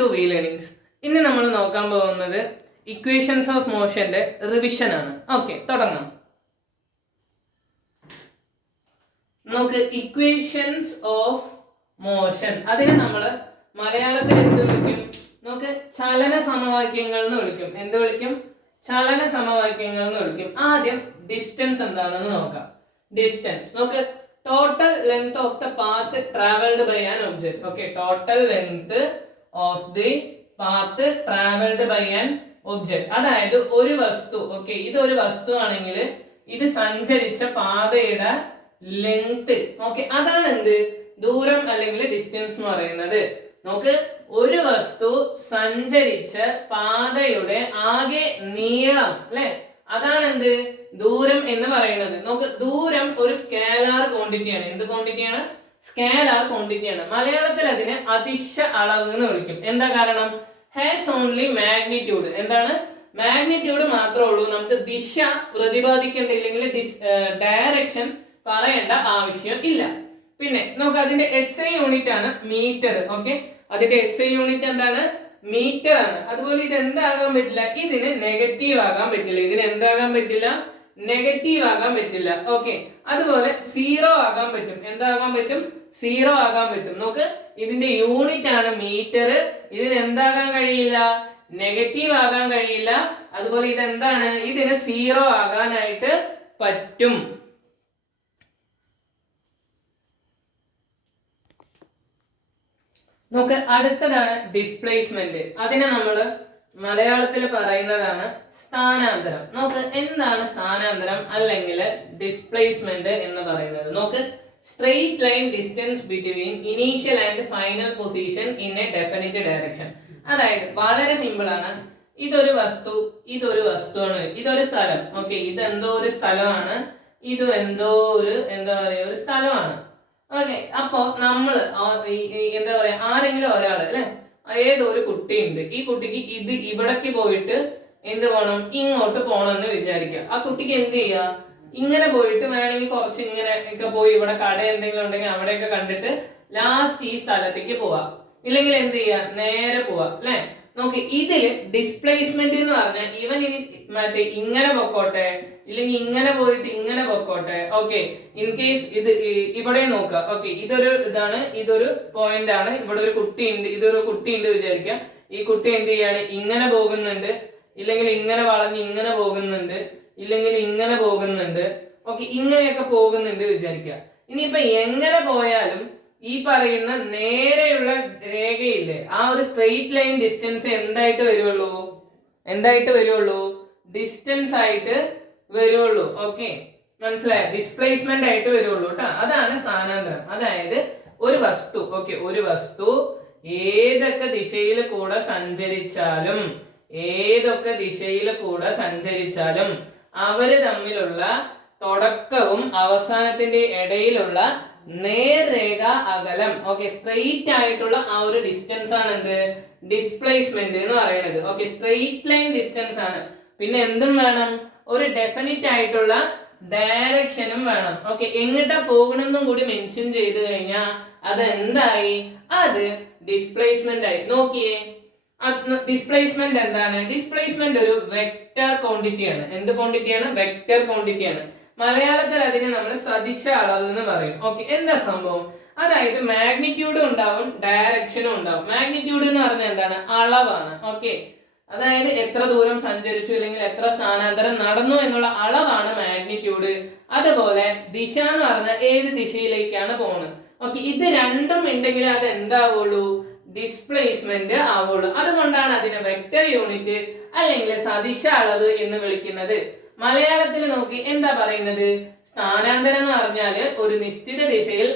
To V learnings. ഇനി നമ്മൾ നോക്കാൻ പോകുന്നത് ഇക്വേഷൻസ് ഓഫ് മോഷന്റെ റിവിഷൻ ആണ്. ഓക്കെ, തുടങ്ങാം. നോക്ക്, ഇക്വേഷൻസ് ഓഫ് മോഷൻ, അതിനെ നമ്മൾ മലയാളത്തിൽ എന്ത് വിളിക്കും? നോക്ക്, ചലന സമവാക്യങ്ങൾ എന്ന് വിളിക്കും. എന്ത് വിളിക്കും? ചലന സമവാക്യങ്ങൾ എന്ന് വിളിക്കും. ആദ്യം ഡിസ്റ്റൻസ് എന്താണെന്ന് നോക്കാം. ഡിസ്റ്റൻസ് നോക്ക്, total length of the path travelled by an object. Okay, total length of the path travelled by an object. അതായത് ഒരു വസ്തു, ഓക്കെ, ഇതൊരു വസ്തു ആണെങ്കിൽ ഇത് സഞ്ചരിച്ച പാതയുടെ ലെങ്ത്, ഓക്കെ, അതാണ് എന്ത്? ദൂരം അല്ലെങ്കിൽ ഡിസ്റ്റൻസ് എന്ന് പറയുന്നത്. നോക്ക്, ഒരു വസ്തു സഞ്ചരിച്ച പാതയുടെ ആകെ നീളം, അല്ലെ, അതാണ് എന്ത്? ദൂരം എന്ന് പറയുന്നത്. നോക്ക്, ദൂരം ഒരു സ്കേലാർ ക്വാണ്ടിറ്റിയാണ്. എന്ത് ക്വാണ്ടിറ്റിയാണ്? സ്കേലാർ ക്വാണ്ടിറ്റിയാണ്. മലയാളത്തിൽ അതിനെ അദിശ അളവ് എന്ന് വിളിക്കും. എന്താ കാരണം? Has only magnitude. എന്താണ്? മാഗ്നിറ്റ്യൂഡ് മാത്രമേ ഉള്ളൂ. നമുക്ക് ദിശ പ്രതിപാദിക്കേണ്ട, ഇല്ലെങ്കിൽ ഡയറക്ഷൻ പറയേണ്ട ആവശ്യം ഇല്ല. പിന്നെ നോക്ക്, അതിന്റെ SI യൂണിറ്റ് ആണ് മീറ്റർ. ഓക്കെ, അതിന്റെ SI യൂണിറ്റ് എന്താണ്? മീറ്റർ ആണ്. അതുപോലെ ഇത് എന്താകാൻ പറ്റില്ല? ഇതിന് നെഗറ്റീവ് ആകാൻ പറ്റില്ല. ഇതിന് എന്താകാൻ പറ്റില്ല? നെഗറ്റീവ് ആകാൻ പറ്റില്ല. ഓക്കെ, അതുപോലെ സീറോ ആകാൻ പറ്റും. എന്താകാൻ പറ്റും? സീറോ ആകാൻ പറ്റും. നോക്ക്, ഇതിന്റെ യൂണിറ്റ് ആണ് മീറ്റർ. ഇതിന് എന്താകാൻ കഴിയില്ല? നെഗറ്റീവ് ആകാൻ കഴിയില്ല. അതുപോലെ ഇതെന്താണ്? ഇതിന് സീറോ ആകാനായിട്ട് പറ്റും. നോക്ക്, അടുത്തതാണ് ഡിസ്പ്ലേസ്മെന്റ്. അതിനെ നമ്മൾ മലയാളത്തിൽ പറയുന്നതാണ് സ്ഥാനാന്തരം. നോക്ക്, എന്താണ് സ്ഥാനാന്തരം അല്ലെങ്കിൽ ഡിസ്പ്ലേസ്മെന്റ് എന്ന് പറയുന്നത്? നോക്ക്, straight line distance between initial and final position in A definite direction. അതായത് വളരെ സിമ്പിൾ ആണ്. ഇതൊരു വസ്തു, ഇതൊരു വസ്തുവാണ്, ഇതൊരു സ്ഥലം. ഓക്കെ, ഇതെന്തോ ഒരു സ്ഥലമാണ്, ഇത് എന്തോ ഒരു എന്താ പറയുക ഒരു സ്ഥലമാണ്. ഓക്കെ, അപ്പൊ നമ്മള് എന്താ പറയാ, ആരെങ്കിലും ഒരാള്, അല്ലെ, ഏതോ ഒരു കുട്ടിയുണ്ട്. ഈ കുട്ടിക്ക് ഇത് ഇവിടേക്ക് പോയിട്ട് എന്ത് പോകണം? ഇങ്ങോട്ട് പോകണം എന്ന് വിചാരിക്കുക. ആ കുട്ടിക്ക് എന്ത് ചെയ്യുക? ഇങ്ങനെ പോയിട്ട് വേണമെങ്കിൽ കുറച്ച് ഇങ്ങനെ ഒക്കെ പോയി ഇവിടെ കട എന്തെങ്കിലും ഉണ്ടെങ്കിൽ അവിടെയൊക്കെ കണ്ടിട്ട് ലാസ്റ്റ് ഈ സ്ഥലത്തേക്ക് പോവാ. ഇല്ലെങ്കിൽ എന്ത് ചെയ്യാ? നേരെ പോവാ, അല്ലെ. നോക്കി, ഇതില് ഡിസ്പ്ലേസ്മെന്റ് എന്ന് പറഞ്ഞാൽ ഇവൻ ഇനി മറ്റേ ഇങ്ങനെ പൊക്കോട്ടെ, ഇല്ലെങ്കിൽ ഇങ്ങനെ പോയിട്ട് ഇങ്ങനെ പൊക്കോട്ടെ. ഓക്കെ, ഇൻ കേസ് ഇത് ഇവിടെ നോക്കുക. ഓക്കെ, ഇതൊരു ഇതാണ്, ഇതൊരു പോയിന്റ് ആണ്. ഇവിടെ ഒരു കുട്ടി ഉണ്ട്, ഇതൊരു കുട്ടി ഉണ്ട് വിചാരിക്കാം. ഈ കുട്ടി എന്ത് ചെയ്യാണ്? ഇങ്ങനെ പോകുന്നുണ്ട്, ഇല്ലെങ്കിൽ ഇങ്ങനെ വളഞ്ഞ് ഇങ്ങനെ പോകുന്നുണ്ട്, ഇല്ലെങ്കിൽ ഇങ്ങനെ പോകുന്നുണ്ട്. ഓക്കെ, ഇങ്ങനെയൊക്കെ പോകുന്നുണ്ട് വിചാരിക്കുക. ഇനിയിപ്പൊ എങ്ങനെ പോയാലും ഈ പറയുന്ന നേരെയുള്ള രേഖയില്ലേ, ആ ഒരു സ്ട്രെയിറ്റ് ലൈൻ ഡിസ്റ്റൻസ് എന്തായിട്ട് വരുള്ളൂ? എന്തായിട്ട് വരുള്ളൂ? ഡിസ്റ്റൻസ് ആയിട്ട് വരുള്ളൂ. ഓക്കെ, മനസ്സിലായോ? ഡിസ്പ്ലേസ്മെന്റ് ആയിട്ട് വരുള്ളൂ കേട്ടോ. അതാണ് സ്ഥാനാന്തരം. അതായത് ഒരു വസ്തു, ഓക്കെ, ഒരു വസ്തു ഏതൊക്കെ ദിശയിൽ കൂടെ സഞ്ചരിച്ചാലും, ഏതൊക്കെ ദിശയിൽ കൂടെ സഞ്ചരിച്ചാലും അവര് തമ്മിലുള്ള തുടക്കവും അവസാനത്തിന്റെ ഇടയിലുള്ള നേർരേഖ അകലം, ഓക്കെ, സ്ട്രെയിറ്റ് ആയിട്ടുള്ള ആ ഒരു ഡിസ്റ്റൻസ് ആണ് എന്ത്? ഡിസ്പ്ലേസ്മെന്റ് എന്ന് പറയുന്നത്. ഓക്കെ, സ്ട്രെയിറ്റ് ലൈൻ ഡിസ്റ്റൻസ് ആണ്. പിന്നെ എന്തും വേണം? ഒരു ഡെഫിനിറ്റ് ആയിട്ടുള്ള ഡയറക്ഷനും വേണം. ഓക്കെ, എങ്ങോട്ടാ പോകണമെന്നും കൂടി മെൻഷൻ ചെയ്ത് കഴിഞ്ഞാൽ അത് എന്തായി? അത് ഡിസ്പ്ലേസ്മെന്റ് ആയി. നോക്കിയേ, ഡിസ്പ്ലേസ്മെന്റ് എന്താണ്? ഡിസ്പ്ലേസ്മെന്റ് ഒരു വെക്റ്റർ ക്വാണ്ടിറ്റി ആണ്. എന്ത് ക്വാണ്ടിറ്റിയാണ്? വെക്റ്റർ ക്വാണ്ടിറ്റി ആണ്. മലയാളത്തിൽ അതിനെ നമ്മൾ സദിശ അളവ് എന്ന് പറയും. ഓക്കെ, എന്താ സംഭവം? അതായത് മാഗ്നിറ്റ്യൂഡും ഉണ്ടാവും, ഡയറക്ഷനും ഉണ്ടാവും. മാഗ്നിറ്റ്യൂഡ് എന്ന് പറഞ്ഞാൽ എന്താണ്? അളവാണ്. ഓക്കെ, അതായത് എത്ര ദൂരം സഞ്ചരിച്ചു, അല്ലെങ്കിൽ എത്ര സ്ഥാനാന്തരം നടന്നു എന്നുള്ള അളവാണ് മാഗ്നിറ്റ്യൂഡ്. അതുപോലെ ദിശ എന്ന് പറഞ്ഞാൽ ഏത് ദിശയിലേക്കാണ് പോകുന്നത്. ഓക്കെ, ഇത് രണ്ടും ഉണ്ടെങ്കിൽ അത് എന്താവുള്ളൂ? ഡിസ്പ്ലേസ്മെന്റ് ആവുള്ളൂ. അതുകൊണ്ടാണ് അതിനെ വെക്റ്റർ യൂണിറ്റ് അല്ലെങ്കിൽ സദിശ അളവ് എന്ന് വിളിക്കുന്നത്. മലയാളത്തിൽ നോക്കി എന്താ പറയുന്നത്? സ്ഥാനാന്തരം എന്ന് പറഞ്ഞാല് ഒരു നിശ്ചിത ദിശയിൽ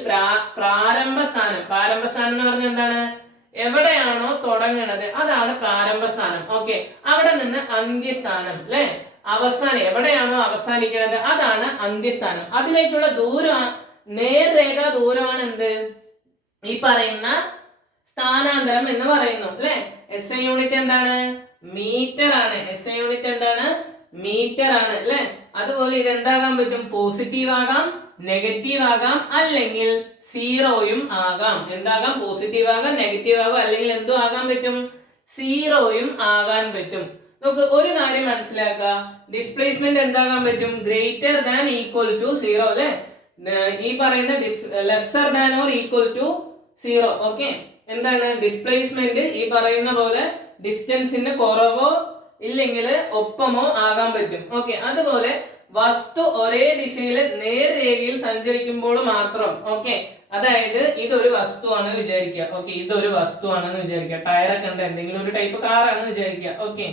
പ്രാരംഭ സ്ഥാനം. പ്രാരംഭ സ്ഥാനം എന്ന് പറഞ്ഞാൽ എന്താണ്? എവിടെയാണോ തുടങ്ങുന്നത് അതാണ് പ്രാരംഭ സ്ഥാനം. ഓക്കെ, അവിടെ നിന്ന് അന്ത്യസ്ഥാനം, അല്ലെ, അവസാനം എവിടെയാണോ അവസാനിക്കുന്നത് അതാണ് അന്ത്യസ്ഥാനം. അതിലേക്കുള്ള ദൂരം, നേർരേഖ ദൂരമാണ് എന്ത്? ഈ പറയുന്ന സ്ഥാനാന്തരം എന്ന് പറയുന്നു, അല്ലെ. SI യൂണിറ്റ് എന്താണ്? മീറ്റർ ആണ്. SI യൂണിറ്റ് എന്താണ്? മീറ്റർ ആണ്, അല്ലെ. അതുപോലെ ഇത് എന്താകാൻ പറ്റും? പോസിറ്റീവ് ആകാം, നെഗറ്റീവ് ആകാം, അല്ലെങ്കിൽ സീറോയും ആകാം. എന്താകാം? പോസിറ്റീവ് ആകാം, നെഗറ്റീവ് ആകാം, അല്ലെങ്കിൽ എന്തോ ആകാൻ പറ്റും? സീറോയും ആകാൻ പറ്റും. നമുക്ക് ഒരു കാര്യം മനസ്സിലാക്കുക, ഡിസ്പ്ലേസ്മെന്റ് എന്താകാൻ പറ്റും? Greater than equal to zero അല്ലെ, ഈ പറയുന്ന lesser than or equal to zero. Okay, എന്താണ് ഡിസ്പ്ലേസ്മെന്റ്? ഈ പറയുന്ന പോലെ ഡിസ്റ്റൻസിന്റെ കുറവോ ഇല്ലെങ്കിൽ ഒപ്പമോ ആകാൻ പറ്റും. ഓക്കെ, അതുപോലെ വസ്തു ഒരേ ദിശയിൽ നേർരേഖയിൽ സഞ്ചരിക്കുമ്പോൾ മാത്രം. ഓക്കെ, അതായത് ഇതൊരു വസ്തുവാണ് വിചാരിക്കുക. ഓക്കെ, ഇതൊരു വസ്തുവാണെന്ന് വിചാരിക്കുക. ടയറൊക്കെ ഉണ്ട്, എന്തെങ്കിലും ഒരു ടൈപ്പ് കാറാണെന്ന് വിചാരിക്കുക. ഓക്കെ,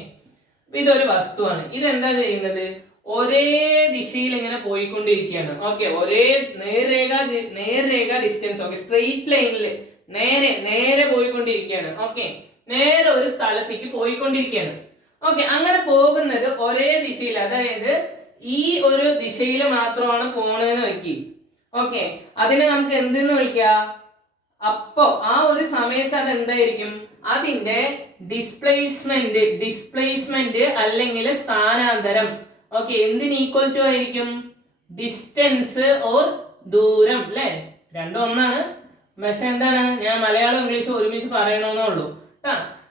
ഇതൊരു വസ്തുവാണ്. ഇതെന്താ ചെയ്യുന്നത്? ഒരേ ദിശയിൽ ഇങ്ങനെ പോയിക്കൊണ്ടിരിക്കുകയാണ്. ഓക്കെ, ഒരേ നേർരേഖ ഡിസ്റ്റൻസ്. ഓക്കെ, സ്ട്രെയിറ്റ് ലൈനിൽ നേരെ പോയിക്കൊണ്ടിരിക്കുകയാണ്. ഓക്കെ, നേരെ ഒരു സ്ഥലത്തേക്ക് പോയിക്കൊണ്ടിരിക്കുകയാണ്. ഓക്കെ, അങ്ങനെ പോകുന്നത് ഒരേ ദിശയിൽ, അതായത് ഈ ഒരു ദിശയിൽ മാത്രമാണ് പോണെന്ന് വെക്കി. ഓക്കെ, അതിനെ നമുക്ക് എന്തെന്ന് വിളിക്കാം? അപ്പോ ആ ഒരു സമയത്ത് അത് എന്തായിരിക്കും? അതിന്റെ ഡിസ്പ്ലേസ്മെന്റ് അല്ലെങ്കിൽ സ്ഥാനാന്തരം. ഓക്കെ, എന്തിന് ഈക്വൽ ടു ആയിരിക്കും? ഡിസ്റ്റൻസ് ഓർ ദൂരം അല്ലെ, രണ്ടും ഒന്നാണ്. പക്ഷെ എന്താണ്, ഞാൻ മലയാളം ഇംഗ്ലീഷ് ഒരുമിച്ച് പറയണമെന്നേ ഉള്ളൂ.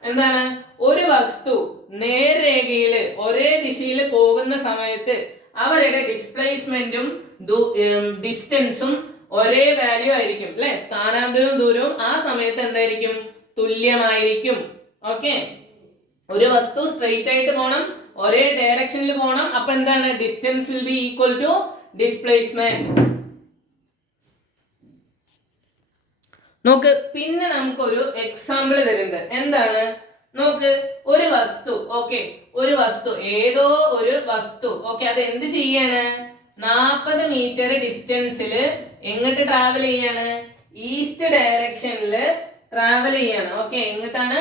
എന്താണ്? ഒരു വസ്തു നേർരേഖയില് ഒരേ ദിശയിൽ പോകുന്ന സമയത്ത് അവരുടെ ഡിസ്പ്ലേസ്മെന്റും ഡിസ്റ്റൻസും ഒരേ വാല്യൂ ആയിരിക്കും അല്ലെ, സ്ഥാനാന്തരവും ദൂരവും ആ സമയത്ത് എന്തായിരിക്കും? തുല്യമായിരിക്കും. ഓക്കെ, ഒരു വസ്തു സ്ട്രെയിറ്റ് ആയിട്ട് പോകണം, ഒരേ ഡയറക്ഷനിൽ പോകണം. അപ്പൊ എന്താണ്? Distance will be equal to displacement. നോക്ക്, പിന്നെ നമുക്കൊരു എക്സാമ്പിൾ തരുന്നുണ്ട്. എന്താണ്? നോക്ക്, ഒരു വസ്തു. ഓക്കെ, ഒരു വസ്തു, ഏതോ ഒരു വസ്തു. ഓക്കെ, അത് എന്ത് ചെയ്യാണ്? 40 മീറ്റർ ഡിസ്റ്റൻസിൽ എങ്ങോട്ട് ട്രാവൽ ചെയ്യാണ്? ഈസ്റ്റ് ഡയറക്ഷനിൽ ട്രാവൽ ചെയ്യാണ്. ഓക്കെ, എങ്ങോട്ടാണ്?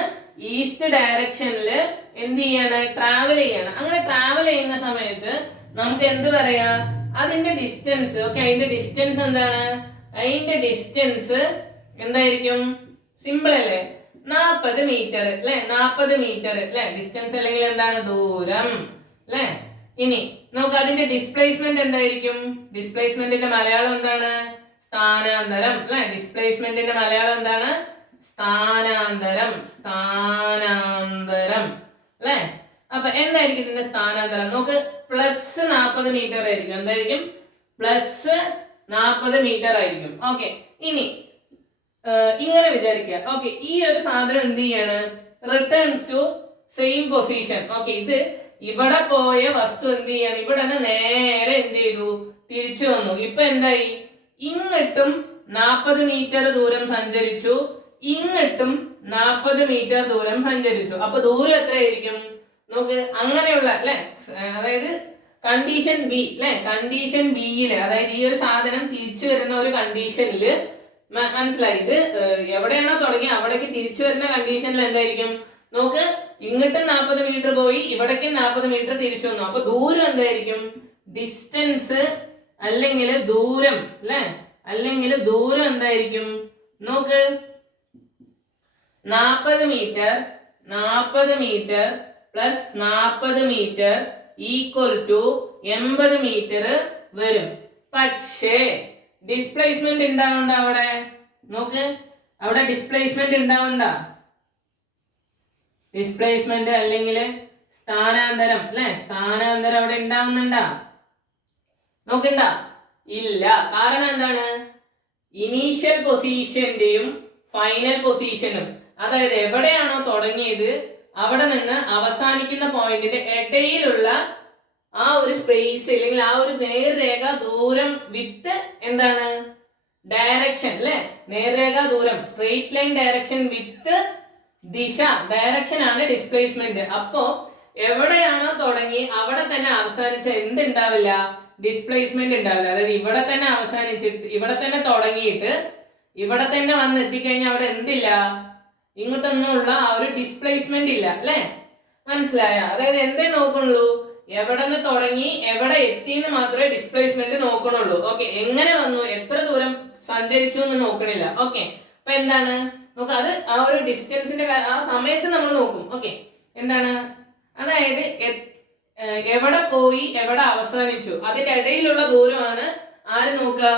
ഈസ്റ്റ് ഡയറക്ഷനിൽ എന്ത് ചെയ്യാണ്? ട്രാവൽ ചെയ്യാണ്. അങ്ങനെ ട്രാവൽ ചെയ്യുന്ന സമയത്ത് നമുക്ക് എന്ത് പറയാ? അതിന്റെ ഡിസ്റ്റൻസ്. ഓക്കെ, അതിന്റെ ഡിസ്റ്റൻസ് എന്താണ്? അതിന്റെ ഡിസ്റ്റൻസ് എന്തായിരിക്കും? സിമ്പിൾ അല്ലേ, 40 മീറ്റർ അല്ലെ, 40 മീറ്റർ അല്ലെ ഡിസ്റ്റൻസ്, അല്ലെങ്കിൽ എന്താണ്? ദൂരം അല്ലെ. ഇനി നമുക്ക് അതിന്റെ ഡിസ്പ്ലേസ്മെന്റ് എന്തായിരിക്കും? ഡിസ്പ്ലേസ്മെന്റിന്റെ മലയാളം എന്താണ്? സ്ഥാനാന്തരം അല്ലെ. ഡിസ്പ്ലേസ്മെന്റിന്റെ മലയാളം എന്താണ്? സ്ഥാനാന്തരം അല്ലെ. അപ്പൊ എന്തായിരിക്കും ഇതിന്റെ സ്ഥാനാന്തരം? നമുക്ക് പ്ലസ് 40 മീറ്റർ ആയിരിക്കും. എന്തായിരിക്കും? പ്ലസ് 40 മീറ്റർ ആയിരിക്കും. ഓക്കെ, ഇനി ഇങ്ങനെ വിചാരിക്കുക. ഓക്കെ, ഈ ഒരു സാധനം എന്ത് ചെയ്യാണ്? Returns to same position. Okay, ഇത് ഇവിടെ പോയ വസ്തു എന്ത് ചെയ്യാണ്? ഇവിടെ നിന്ന് നേരെ എന്ത് ചെയ്തു? തിരിച്ചു വന്നു. ഇപ്പൊ എന്തായി? ഇങ്ങോട്ടും 40 മീറ്റർ ദൂരം സഞ്ചരിച്ചു, ഇങ്ങോട്ടും 40 മീറ്റർ ദൂരം സഞ്ചരിച്ചു. അപ്പൊ ദൂരം എത്രയായിരിക്കും? നോക്ക്, അങ്ങനെയുള്ള അല്ലെ, അതായത് കണ്ടീഷൻ ബി അല്ലെ, കണ്ടീഷൻ ബിയില്, അതായത് ഈ ഒരു സാധനം തിരിച്ചു വരുന്ന ഒരു കണ്ടീഷനില് മനസ്സിലായി. ഇത് എവിടെയാണോ തുടങ്ങി അവിടേക്ക് തിരിച്ചു വരുന്ന കണ്ടീഷനിൽ എന്തായിരിക്കും? നോക്ക്, ഇങ്ങോട്ടും 40 മീറ്റർ പോയി, ഇവിടേക്കും 40 മീറ്റർ തിരിച്ചു വന്നു. അപ്പൊ ദൂരം എന്തായിരിക്കും? ഡിസ്റ്റൻസ് അല്ലെങ്കിൽ ദൂരം അല്ലെ, അല്ലെങ്കിൽ ദൂരം എന്തായിരിക്കും? നോക്ക്, 40 metre plus 40 metre equal to 80 metre വരും. പക്ഷേ ഡിസ്പ്ലേസ്മെന്റ് ഉണ്ടാവണ്ട അവിടെ. നോക്ക്, അവിടെ ഡിസ്പ്ലേസ്മെന്റ് ഉണ്ടാവണ്ട. ഡിസ്പ്ലേസ്മെന്റ് അല്ലെങ്കിൽ സ്ഥാനാന്തരം അല്ലെ, സ്ഥാനാന്തരം അവിടെ ഉണ്ടാവുന്നുണ്ടാ? നോക്കണ്ട, ഇല്ല. കാരണം എന്താണ്? ഇനീഷ്യൽ പൊസിഷന്റെയും ഫൈനൽ പൊസിഷനും, അതായത് എവിടെയാണോ തുടങ്ങിയത് അവിടെ നിന്ന് അവസാനിക്കുന്ന പോയിന്റിന്റെ ഇടയിലുള്ള ആ ഒരു സ്പേസ്, അല്ലെങ്കിൽ ആ ഒരു നേർരേഖ ദൂരം വിത്ത് എന്താണ്? ഡയറക്ഷൻ അല്ലെ, നേർരേഖ ദൂരം, സ്ട്രെയിറ്റ് ലൈൻ ഡയറക്ഷൻ വിത്ത് ദിശ, ഡയറക്ഷൻ ആണ് ഡിസ്പ്ലേസ്മെന്റ്. അപ്പോ എവിടെയാണോ തുടങ്ങി അവിടെ തന്നെ അവസാനിച്ച എന്തുണ്ടാവില്ല? ഡിസ്പ്ലേസ്മെന്റ് ഉണ്ടാവില്ല. അതായത് ഇവിടെ തന്നെ അവസാനിച്ചിട്ട് ഇവിടെ തന്നെ തുടങ്ങിയിട്ട് ഇവിടെ തന്നെ വന്ന് എത്തിക്കഴിഞ്ഞാൽ അവിടെ എന്തില്ല? ഇങ്ങോട്ടൊന്നുമുള്ള ആ ഒരു ഡിസ്പ്ലേസ്മെന്റ് ഇല്ല അല്ലെ. മനസ്സിലായ? അതായത് എന്തേ നോക്കണുള്ളൂ? എവിടെ നിന്ന് തുടങ്ങി എവിടെ എത്തി എന്ന് മാത്രമേ ഡിസ്പ്ലേസ്മെന്റ് നോക്കണുള്ളൂ. ഓക്കെ, എങ്ങനെ വന്നു, എത്ര ദൂരം സഞ്ചരിച്ചു എന്ന് നോക്കണില്ല. ഓക്കെ, അപ്പൊ എന്താണ്? നമുക്ക് അത് ആ ഒരു ഡിസ്റ്റൻസിന്റെ ആ സമയത്ത് നമ്മൾ നോക്കും. ഓക്കെ, എന്താണ്? അതായത് എവിടെ പോയി എവിടെ അവസാനിച്ചു അതിന്റെ ഇടയിലുള്ള ദൂരമാണ് ആര് നോക്കുക?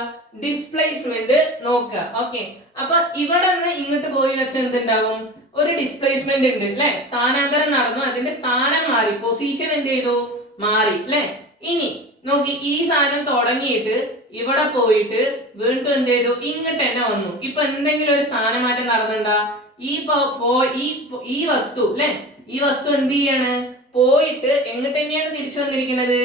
ഡിസ്പ്ലേസ്മെന്റ് നോക്കുക. ഓക്കെ, അപ്പൊ ഇവിടെ നിന്ന് ഇങ്ങോട്ട് പോയി വെച്ച എന്തുണ്ടാവും? ഒരു ഡിസ്പ്ലേസ്മെന്റ് ഉണ്ട് അല്ലെ? സ്ഥാനാന്തരം നടന്നു, അതിന്റെ സ്ഥാനം മാറി, പൊസിഷൻ എന്ത് ചെയ്തു? മാറി അല്ലെ? ഇനി നോക്കി, ഈ സാധനം തുടങ്ങിയിട്ട് ഇവിടെ പോയിട്ട് വീണ്ടും എന്ത് ചെയ്തു? ഇങ്ങോട്ട് തന്നെ വന്നു. ഇപ്പൊ എന്തെങ്കിലും ഒരു സ്ഥാനമാറ്റം നടന്നുണ്ടാ? ഈ വസ്തു അല്ലെ, ഈ വസ്തു എന്ത് ചെയ്യാണ്? പോയിട്ട് എങ്ങോട്ട് തന്നെയാണ് തിരിച്ചു വന്നിരിക്കുന്നത്?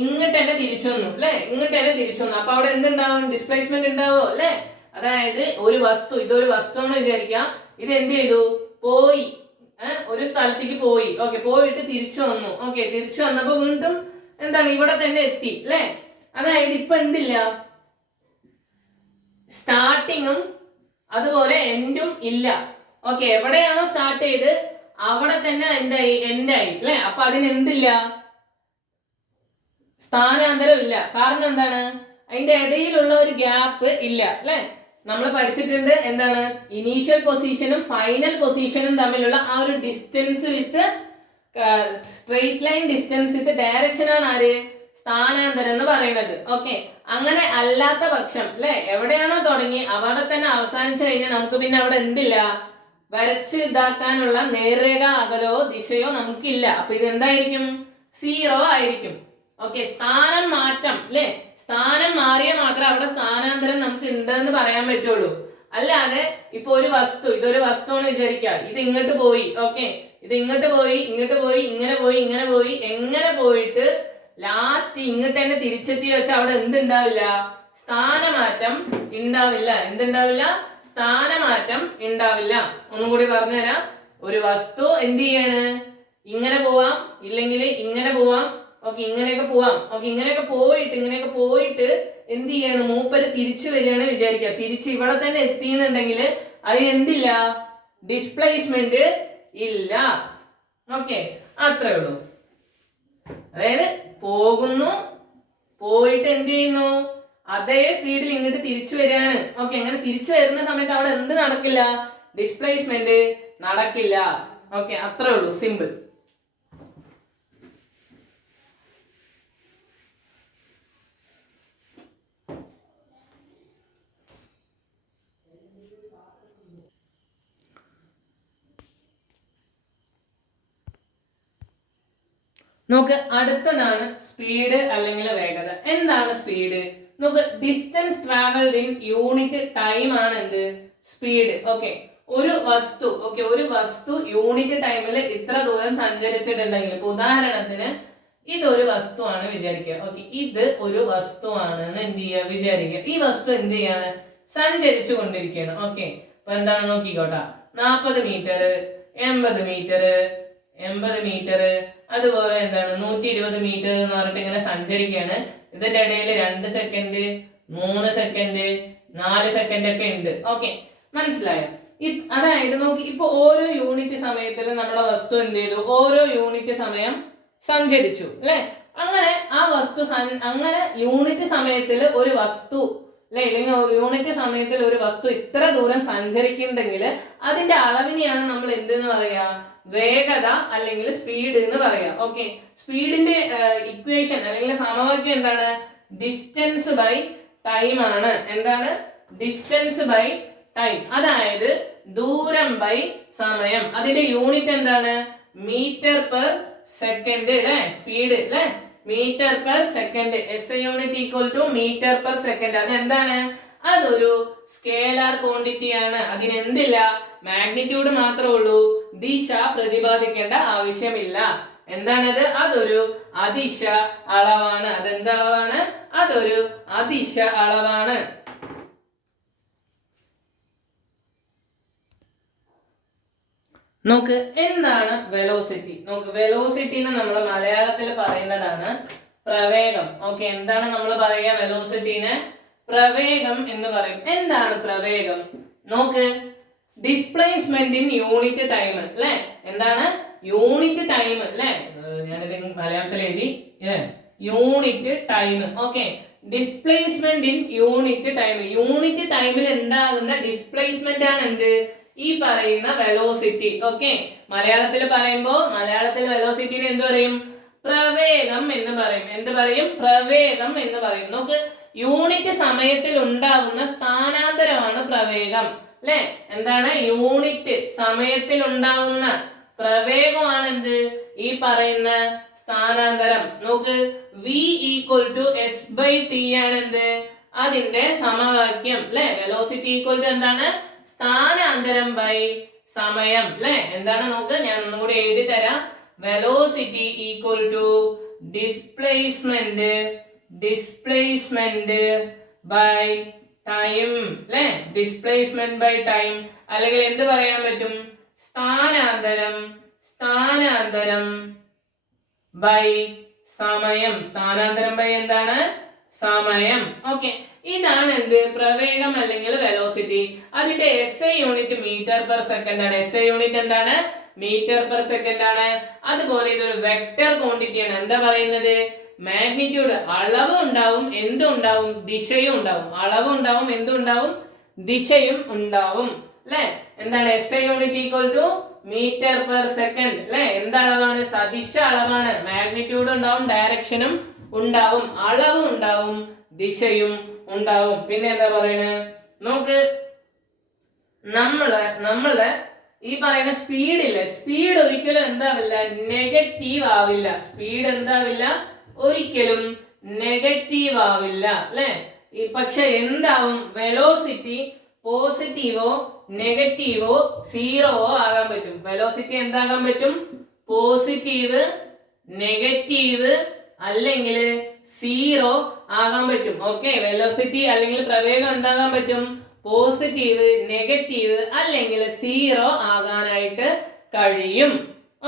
ഇങ്ങോട്ട് തന്നെ തിരിച്ചു വന്നു അല്ലെ? ഇങ്ങോട്ട് തന്നെ തിരിച്ചു വന്നു. അപ്പൊ അവിടെ എന്തുണ്ടാവും? ഡിസ്പ്ലേസ്മെന്റ് ഉണ്ടാവോ അല്ലെ? അതായത് ഒരു വസ്തു, ഇതൊരു വസ്തു എന്ന് വിചാരിക്കാം, ഇത് എന്ത് ചെയ്തു? പോയി, ഒരു സ്ഥലത്തേക്ക് പോയി. ഓക്കെ, പോയിട്ട് തിരിച്ചു വന്നു. ഓക്കെ, തിരിച്ചു വന്നപ്പോ വീണ്ടും എന്താണ്? ഇവിടെ തന്നെ എത്തി അല്ലെ? അതായത് ഇപ്പൊ എന്തില്ല? സ്റ്റാർട്ടിങ്ങും അതുപോലെ എൻഡും ഇല്ല. ഓക്കെ, എവിടെയാണോ സ്റ്റാർട്ട് ചെയ്ത് അവിടെ തന്നെ എന്തായി? എൻഡായി അല്ലെ? അപ്പൊ അതിന് എന്തില്ല? സ്ഥാനാന്തരം ഇല്ല. കാരണം എന്താണ്? അതിന്റെ ഇടയിലുള്ള ഒരു ഗ്യാപ്പ് ഇല്ല അല്ലെ? നമ്മൾ പഠിച്ചിട്ടുണ്ട് എന്താണ്? ഇനീഷ്യൽ പൊസിഷനും ഫൈനൽ പൊസിഷനും തമ്മിലുള്ള ആ ഒരു ഡിസ്റ്റൻസ് വിത്ത് സ്ട്രെയിറ്റ് ലൈൻ ഡിസ്റ്റൻസ് വിത്ത് ഡയറക്ഷൻ ആണ് ആര്? സ്ഥാനാന്തരം എന്ന് പറയുന്നത്. ഓക്കെ, അങ്ങനെ അല്ലാത്ത പക്ഷം അല്ലെ, എവിടെയാണോ തുടങ്ങി അവിടെ തന്നെ അവസാനിച്ചു കഴിഞ്ഞാൽ നമുക്ക് പിന്നെ അവിടെ എന്തില്ല? വരച്ച് ഇതാക്കാനുള്ള നേർരേഖ അകലോ ദിശയോ നമുക്കില്ല. അപ്പൊ ഇത് എന്തായിരിക്കും? 0 ആയിരിക്കും. ഓക്കെ, സ്ഥാനം മാറ്റം അല്ലെ, സ്ഥാനം മാറിയാൽ മാത്രമേ അവിടെ സ്ഥാനാന്തരം നമുക്ക് ഉണ്ടെന്ന് പറയാൻ പറ്റുള്ളൂ. അല്ലാതെ ഇപ്പൊ ഒരു വസ്തു, ഇതൊരു വസ്തു എന്ന് വിചാരിക്കുക, ഇത് ഇങ്ങോട്ട് പോയി. ഓക്കെ, ഇത് ഇങ്ങോട്ട് പോയി, ഇങ്ങോട്ട് പോയി, ഇങ്ങനെ പോയി, ഇങ്ങനെ പോയി, എങ്ങനെ പോയിട്ട് ലാസ്റ്റ് ഇങ്ങോട്ട് തന്നെ തിരിച്ചെത്തി വെച്ചാൽ അവിടെ എന്തുണ്ടാവില്ല? സ്ഥാനമാറ്റം ഉണ്ടാവില്ല. എന്തുണ്ടാവില്ല? സ്ഥാനമാറ്റം ഉണ്ടാവില്ല. ഒന്നും കൂടി പറഞ്ഞുതരാം. ഒരു വസ്തു എന്ത് ചെയ്യാണ്? ഇങ്ങനെ പോവാം, ഇല്ലെങ്കിൽ ഇങ്ങനെ പോവാം. ഓക്കെ, ഇങ്ങനെയൊക്കെ പോവാം. ഓക്കെ, ഇങ്ങനെയൊക്കെ പോയിട്ട് എന്ത് ചെയ്യാണ്? മൂപ്പര് തിരിച്ചു വരികയാണ് വിചാരിക്കുക. തിരിച്ച് ഇവിടെ തന്നെ എത്തിയെന്നുണ്ടെങ്കിൽ അതിന് എന്തില്ല? ഡിസ്പ്ലേസ്മെന്റ് ഇല്ല. ഓക്കെ, അത്രേ ഉള്ളൂ. അതായത് പോകുന്നു, പോയിട്ട് എന്ത് ചെയ്യുന്നു? അതേ സ്പീഡിൽ ഇങ്ങോട്ട് തിരിച്ചു വരികയാണ്. ഓക്കെ, അങ്ങനെ തിരിച്ചു വരുന്ന സമയത്ത് അവിടെ എന്ത് നടക്കില്ല? ഡിസ്പ്ലേസ്മെന്റ് നടക്കില്ല. ഓക്കെ, അത്രേ ഉള്ളൂ, സിമ്പിൾ. നോക്ക്, അടുത്തതാണ് സ്പീഡ് അല്ലെങ്കിൽ വേഗത. എന്താണ് സ്പീഡ്? നോക്ക്, distance travelled in unit time ആണ് എന്ത്? സ്പീഡ്. ഓക്കെ, ഒരു വസ്തു യൂണിറ്റ് ടൈമിൽ ഇത്ര ദൂരം സഞ്ചരിച്ചിട്ടുണ്ടെങ്കിൽ, ഇപ്പൊ ഉദാഹരണത്തിന് ഇതൊരു വസ്തുവാണ് വിചാരിക്കുക. ഓക്കെ, ഇത് ഒരു വസ്തുവാണെന്ന് എന്ത് ചെയ്യുക? വിചാരിക്കുക. ഈ വസ്തു എന്ത് ചെയ്യാണ്? സഞ്ചരിച്ചു കൊണ്ടിരിക്കുകയാണ്. ഓക്കെ, അപ്പൊ എന്താണ്? നോക്കിക്കോട്ടെ, 40 മീറ്റർ, 80 മീറ്റർ, അതുപോലെ എന്താണ് 120 മീറ്റർ എന്ന് പറഞ്ഞിട്ട് ഇങ്ങനെ സഞ്ചരിക്കുകയാണ്. ഇതിന്റെ ഇടയിൽ 2 സെക്കൻഡ്, 3 സെക്കൻഡ്, 4 സെക്കൻഡ് ഒക്കെ ഉണ്ട്. ഓക്കെ, മനസ്സിലായോ? അതായത് നോക്കി, ഇപ്പൊ ഓരോ യൂണിറ്റ് സമയത്തിലും നമ്മുടെ വസ്തു എന്ത് ചെയ്തു? ഓരോ യൂണിറ്റ് സമയം സഞ്ചരിച്ചു അല്ലെ? അങ്ങനെ ആ വസ്തു അങ്ങനെ യൂണിറ്റ് സമയത്തിൽ ഒരു വസ്തു അല്ലെ, ഇല്ലെങ്കിൽ യൂണിറ്റ് സമയത്തിൽ ഒരു വസ്തു ഇത്ര ദൂരം സഞ്ചരിക്കുന്നുണ്ടെങ്കിൽ അതിന്റെ അളവിനെയാണ് നമ്മൾ എന്തെന്ന് പറയാ? വേഗത അല്ലെങ്കിൽ സ്പീഡ് എന്ന് പറയാം. ഓക്കെ, സ്പീഡിന്റെ ഇക്വേഷൻ അല്ലെങ്കിൽ സമവാക്യം എന്താണ്? ഡിസ്റ്റൻസ് ബൈ ടൈം ആണ്. എന്താണ്? Distance by time. അതായത് ദൂരം ബൈ സമയം. അതിന്റെ യൂണിറ്റ് എന്താണ്? മീറ്റർ പെർ സെക്കൻഡ് അല്ലെ? സ്പീഡ് അല്ലെ? Metre per second. SI unit equal to metre per second. അത് എന്താണ്? അതൊരു സ്കേലാർ ക്വാണ്ടിറ്റി ആണ്. അതിന് എന്തില്ല? മാഗ്നിറ്റ്യൂഡ് മാത്രമേ ഉള്ളൂ, ദിശ പ്രതിപാദിക്കേണ്ട ആവശ്യമില്ല. എന്താണത്? അതൊരു അതിശ അളവാണ്. അതെന്ത് അളവാണ്? അതൊരു അതിശ അളവാണ്. നോക്ക്, എന്താണ് വെലോസിറ്റി? നോക്ക്, വെലോസിറ്റിനെ നമ്മൾ മലയാളത്തിൽ പറയുന്നതാണ് പ്രവേഗം. ഓക്കെ, എന്താണ് നമ്മൾ പറയുക? വെലോസിറ്റിനെ പ്രവേഗം എന്ന് പറയും. എന്താണ് പ്രവേഗം? നോക്ക്, ഡിസ്പ്ലേസ്മെന്റ് ഇൻ യൂണിറ്റ് ടൈം അല്ലെ? എന്താണ്? യൂണിറ്റ് ടൈം അല്ലെ? ഞാനിത് മലയാളത്തിൽ എഴുതി, unit time. Okay, displacement in unit time. Unit ടൈമിൽ ഉണ്ടാകുന്ന ഡിസ്പ്ലേസ്മെന്റ് ആണ് എന്ത്? ഈ പറയുന്ന വെലോസിറ്റി. ഓക്കെ, മലയാളത്തിൽ പറയുമ്പോൾ മലയാളത്തിൽ വെലോസിറ്റിനെ എന്ത് പറയും? പ്രവേഗം എന്ന് പറയും. എന്ത് പറയും? പ്രവേഗം എന്ന് പറയും. നോക്ക്, യൂണിറ്റ് സമയത്തിൽ ഉണ്ടാകുന്ന സ്ഥാനാന്തരമാണ് പ്രവേഗം അല്ലെ. എന്താണ്? യൂണിറ്റ് സമയത്തിൽ ഉണ്ടാകുന്ന പ്രവേഗമാണ് എന്ത്? ഈ പറയുന്ന സ്ഥാനാന്തരം. നോക്ക്, v equal to s by t ആണ് എന്ത്? അതിന്റെ സമവാക്യം അല്ലെ. വെലോസിറ്റി ഈക്വൽ ടു എന്താണ്? സ്ഥാനാന്തരം ബൈ സമയം അല്ലെ. എന്താണ്? നോക്ക്, ഞാൻ ഒന്നും കൂടി എഴുതി തരാം. Velocity equal to displacement by time അല്ലെ. ഡിസ്പ്ലേസ്മെന്റ് ബൈ ടൈം, അല്ലെങ്കിൽ എന്ത് പറയാൻ പറ്റും? സ്ഥാനാന്തരം ബൈ സമയം. സ്ഥാനാന്തരം ബൈ എന്താണ്? സമയം. ഓക്കെ, ഇതാണ് എന്ത്? പ്രവേഗം അല്ലെങ്കിൽ വെലോസിറ്റി. അതിന്റെ SI unit metre per second ആണ്. SI യൂണിറ്റ് എന്താണ്? മീറ്റർ പെർ സെക്കൻഡ് ആണ്. അതുപോലെ ഇതൊരു വെക്ടർ ക്വാണ്ടിറ്റി ആണ്. എന്താ പറയുന്നത്? മാഗ്നിറ്റ്യൂഡ്, അളവ് ഉണ്ടാവും, എന്തുണ്ടാവും? ദിശയും ഉണ്ടാവും. അളവ് ഉണ്ടാവും, എന്തുണ്ടാവും? ദിശയും ഉണ്ടാവും അല്ലെ. എന്താണ്? SI unit equal to metre per second അല്ലെ. എന്ത് അളവാണ്? സദിശ അളവാണ്. മാഗ്നിറ്റ്യൂഡ് ഉണ്ടാവും, ഡയറക്ഷനും ഉണ്ടാവും, അളവും ഉണ്ടാവും, ദിശയും ഉണ്ടാവും. പിന്നെ എന്താ പറയുന്നത്? നമുക്ക് നമ്മളുടെ ഈ പറയുന്ന സ്പീഡില്ലേ, സ്പീഡ് ഒരിക്കലും എന്താവില്ല? നെഗറ്റീവ് ആവില്ല. സ്പീഡ് എന്താവില്ല? ഒരിക്കലും നെഗറ്റീവ് ആവില്ല അല്ലെ. പക്ഷെ എന്താവും? വെലോസിറ്റി പോസിറ്റീവോ നെഗറ്റീവോ സീറോവോ ആകാൻ പറ്റും. വെലോസിറ്റി എന്താകാൻ പറ്റും? പോസിറ്റീവ്, നെഗറ്റീവ് അല്ലെങ്കിൽ സീറോ ആകാൻ പറ്റും. ഓക്കെ, വെലോസിറ്റി അല്ലെങ്കിൽ പ്രവേഗം എന്താകാൻ പറ്റും? പോസിറ്റീവ്, നെഗറ്റീവ് അല്ലെങ്കിൽ സീറോ ആകാനായിട്ട് കഴിയും.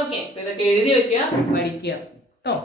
ഓക്കെ, ഇതൊക്കെ എഴുതി വെക്കുക, പഠിക്കുക കേട്ടോ.